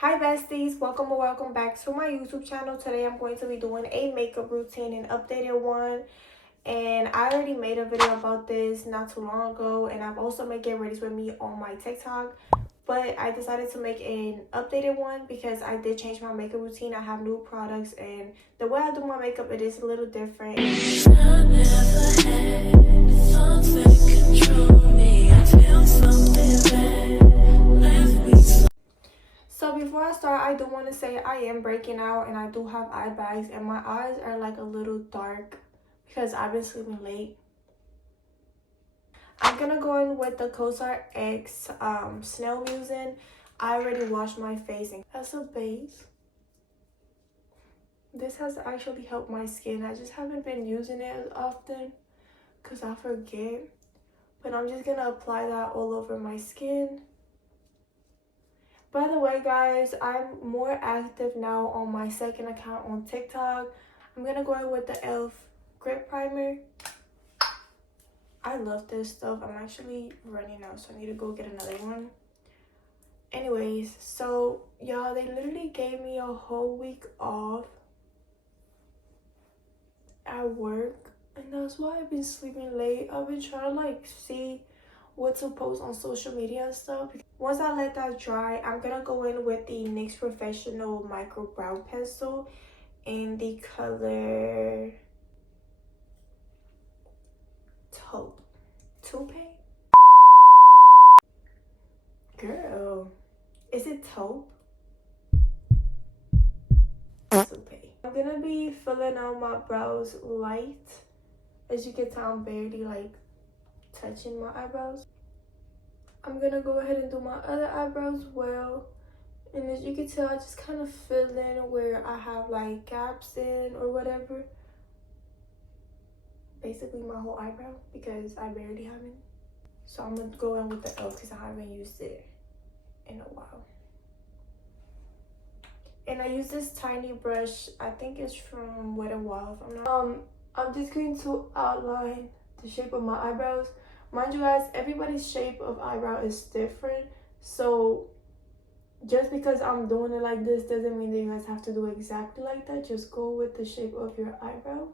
Hi besties, welcome or welcome back to my YouTube channel. Today I'm going to be doing a makeup routine, an updated one. And I already made a video about this not too long ago, and I've also made Get Ready With Me on my TikTok. But I decided to make an updated one because I did change my makeup routine. I have new products, and the way I do my makeup, it is a little different. I never had thoughts that control me. I feel something bad left me. So before I start, I do want to say I am breaking out and I do have eye bags and my eyes are like a little dark because I've been sleeping late. I'm gonna go in with the Xoxo X Snail Musing. I already washed my face and as a base, this has actually helped my skin. I just haven't been using it as often because I forget. But I'm just gonna apply that all over my skin. By the way, guys, I'm more active now on my second account on TikTok. I'm gonna go in with the e.l.f. Grip Primer. I love this stuff. I'm actually running out, so I need to go get another one. Anyways, so y'all, they literally gave me a whole week off at work, and that's why I've been sleeping late. I've been trying to see what to post on social media and stuff. Once I let that dry, I'm gonna go in with the NYX Professional Micro Brow Pencil in the color Taupe. Taupe? Girl, is it Taupe? Taupe. I'm gonna be filling out my brows light. As you can tell, I'm barely touching my eyebrows. I'm gonna go ahead and do my other eyebrows well. And as you can tell, I just kind of fill in where I have gaps in or whatever. Basically my whole eyebrow because I barely have it. So I'm gonna go in with the e.l.f. because I haven't used it in a while. And I use this tiny brush. I think it's from Wet n Wild. I'm just going to outline the shape of my eyebrows. Mind you guys, everybody's shape of eyebrow is different. So just because I'm doing it like this doesn't mean that you guys have to do exactly like that. Just go with the shape of your eyebrow.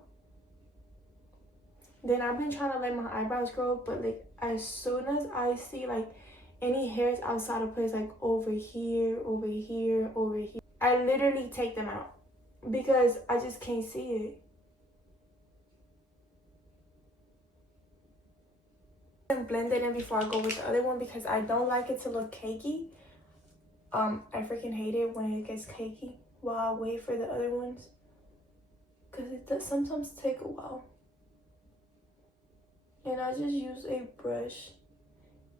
Then I've been trying to let my eyebrows grow, but as soon as I see any hairs outside of place, over here, over here, over here, I literally take them out because I just can't see it. And blend it in before I go with the other one because I don't like it to look cakey. I freaking hate it when it gets cakey while I wait for the other ones because it does sometimes take a while. And I just use a brush,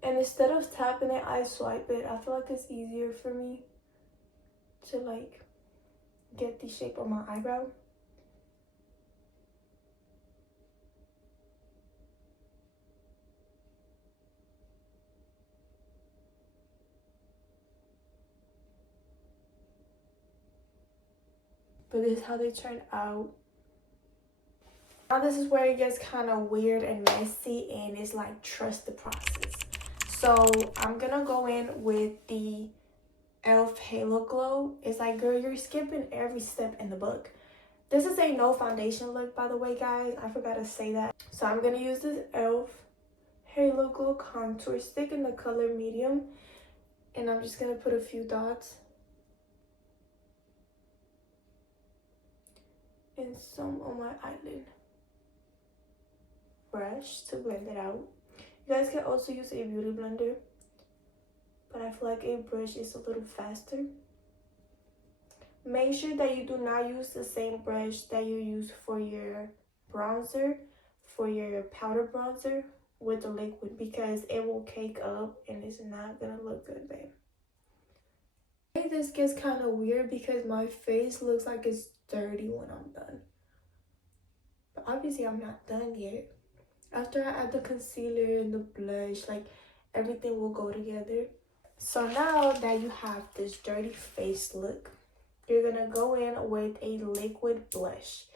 and instead of tapping it, I swipe it. I feel like it's easier for me to get the shape of my eyebrow. But this is how they turn out. Now this is where it gets kind of weird and messy, and it's trust the process. So I'm gonna go in with the e.l.f. Halo Glow. It's girl, you're skipping every step in the book. This is a no foundation look, by the way, guys. I forgot to say that. So I'm gonna use this e.l.f. Halo Glow contour stick in the color medium, and I'm just gonna put a few dots and some on my eyelid. Brush to blend it out. You guys can also use a beauty blender, but I feel like a brush is a little faster. Make sure that you do not use the same brush that you use for your bronzer, for your powder bronzer with the liquid, because it will cake up and it's not gonna look good, babe. I think this gets kind of weird because my face looks like it's dirty when I'm done. But obviously I'm not done yet. After I add the concealer and the blush, everything will go together. So now that you have this dirty face look, you're gonna go in with a liquid blush.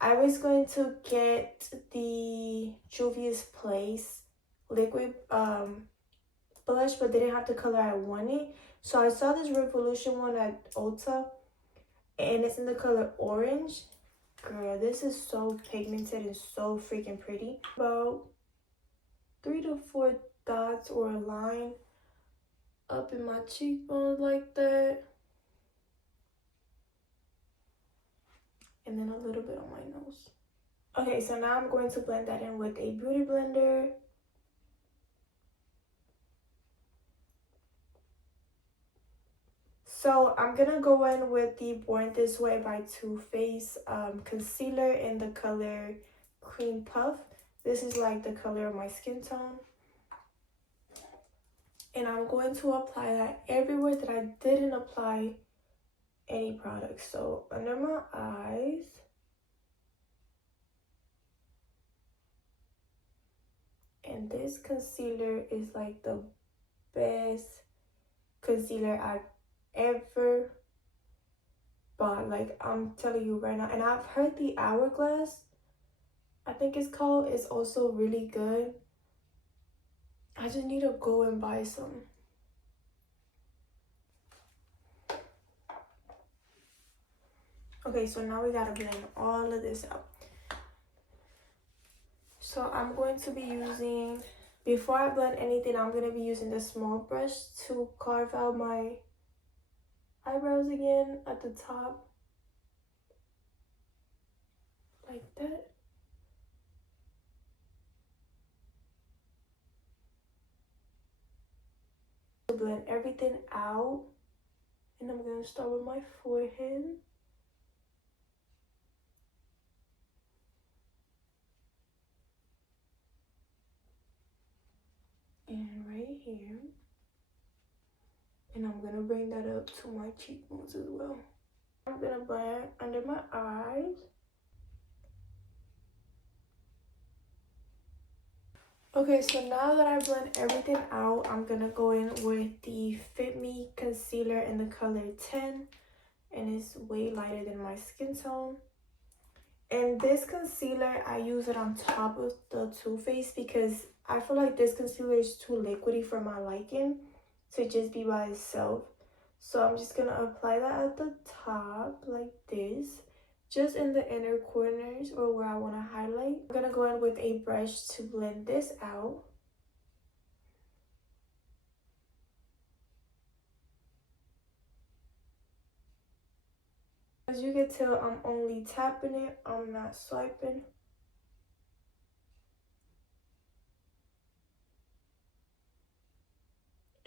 I was going to get the Juvia's Place liquid blush, but didn't have the color I wanted. So I saw this Revolution one at Ulta, and it's in the color orange. Girl, this is so pigmented and so freaking pretty. About 3 to 4 dots or a line up in my cheekbones like that. And then a little bit on my nose. Okay, so now I'm going to blend that in with a beauty blender. So I'm gonna go in with the Born This Way by Too Faced concealer in the color Cream Puff. This is like the color of my skin tone. And I'm going to apply that everywhere that I didn't apply any product. So under my eyes. And this concealer is like the best concealer I've ever bought. Like, I'm telling you right now. And I've heard the Hourglass, I think it's called, is also really good. I just need to go and buy some. Okay, so now we gotta blend all of this out. So I'm going to be using, before I blend anything, I'm gonna be using the small brush to carve out my eyebrows again at the top. Like that. Blend everything out. And I'm gonna start with my forehead. And right here. And I'm gonna bring that up to my cheekbones as well. I'm gonna blend under my eyes. Okay, so now that I blend everything out, I'm gonna go in with the Fit Me concealer in the color 10. And it's way lighter than my skin tone. And this concealer, I use it on top of the Too Faced because I feel like this concealer is too liquidy for my liking to just be by itself. So I'm just gonna apply that at the top like this, just in the inner corners or where I want to highlight. I'm gonna go in with a brush to blend this out. As you can tell, I'm only tapping it, I'm not swiping.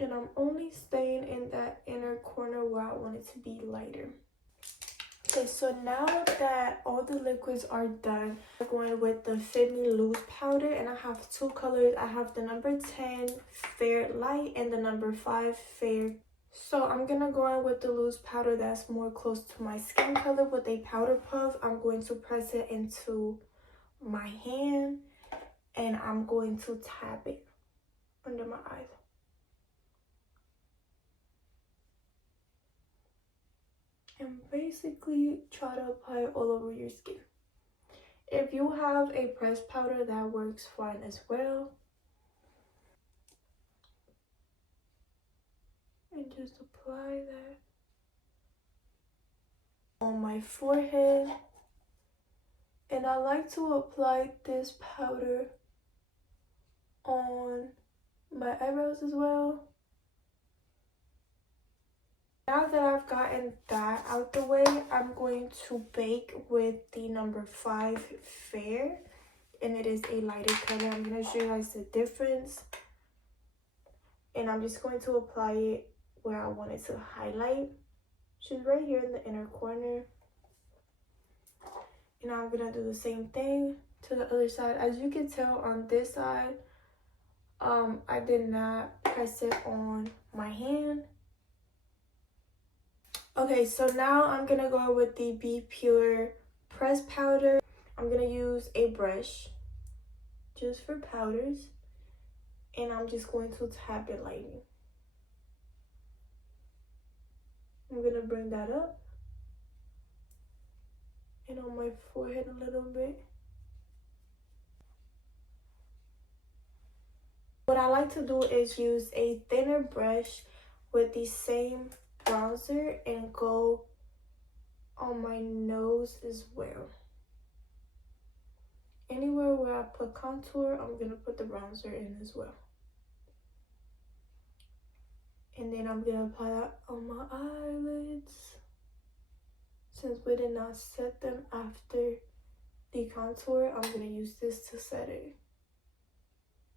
And I'm only staying in that inner corner where I want it to be lighter. Okay, so now that all the liquids are done, I'm going with the Fit Me Loose Powder. And I have two colors. I have the number 10 Fair Light and the number 5 Fair. So I'm going to go in with the loose powder that's more close to my skin color with a powder puff. I'm going to press it into my hand. And I'm going to tap it under my eyes. And basically try to apply it all over your skin. If you have a pressed powder, that works fine as well. And just apply that on my forehead. And I like to apply this powder on my eyebrows as well. Now that I've gotten that out the way, I'm going to bake with the number 5 Fair. And it is a lighter color. I'm going to show you guys the difference. And I'm just going to apply it where I want it to highlight. Which is right here in the inner corner. And I'm going to do the same thing to the other side. As you can tell on this side, I did not press it on my hand. Okay, so now I'm going to go with the Be Pure pressed powder. I'm going to use a brush just for powders. And I'm just going to tap it lightly. I'm going to bring that up. And on my forehead a little bit. What I like to do is use a thinner brush with the same bronzer and go on my nose as well. Anywhere where I put contour, I'm going to put the bronzer in as well. And then I'm going to apply that on my eyelids. Since we did not set them after the contour, I'm going to use this to set it.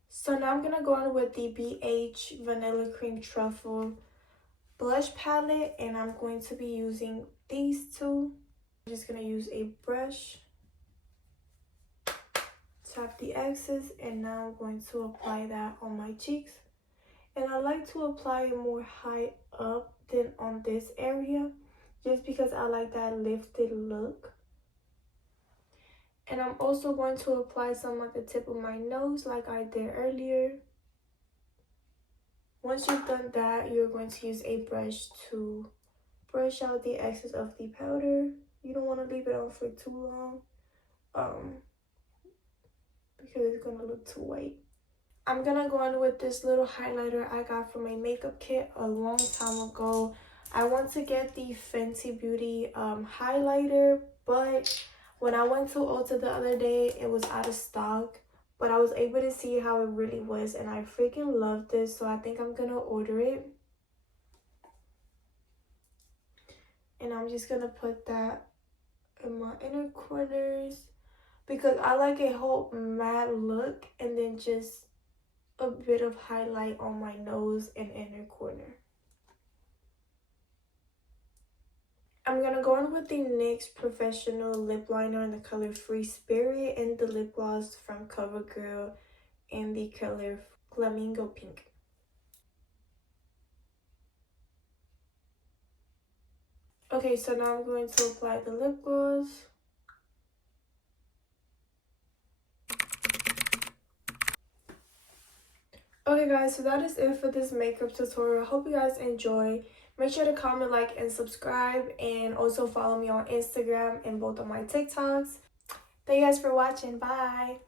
So now I'm going to go on with the BH Vanilla Cream Truffle blush palette. And I'm going to be using these two. I'm just going to use a brush. Tap the excess, and now I'm going to apply that on my cheeks. And I like to apply it more high up than on this area, just because I like that lifted look. And I'm also going to apply some at the tip of my nose like I did earlier. Once you've done that, you're going to use a brush to brush out the excess of the powder. You don't want to leave it on for too long. Because it's gonna look too white. I'm gonna go in with this little highlighter I got from a makeup kit a long time ago. I want to get the Fenty Beauty highlighter, but when I went to Ulta the other day, it was out of stock. But I was able to see how it really was, and I freaking love this, so I think I'm gonna order it. And I'm just gonna put that in my inner corners, because I like a whole matte look and then just a bit of highlight on my nose and inner corner. I'm going to go in with the NYX Professional Lip Liner in the color Free Spirit and the lip gloss from CoverGirl in the color Flamingo Pink. Okay, so now I'm going to apply the lip gloss. Okay guys, so that is it for this makeup tutorial. I hope you guys enjoy. Make sure to comment, like, and subscribe, and also follow me on Instagram and both of my TikToks. Thank you guys for watching. Bye.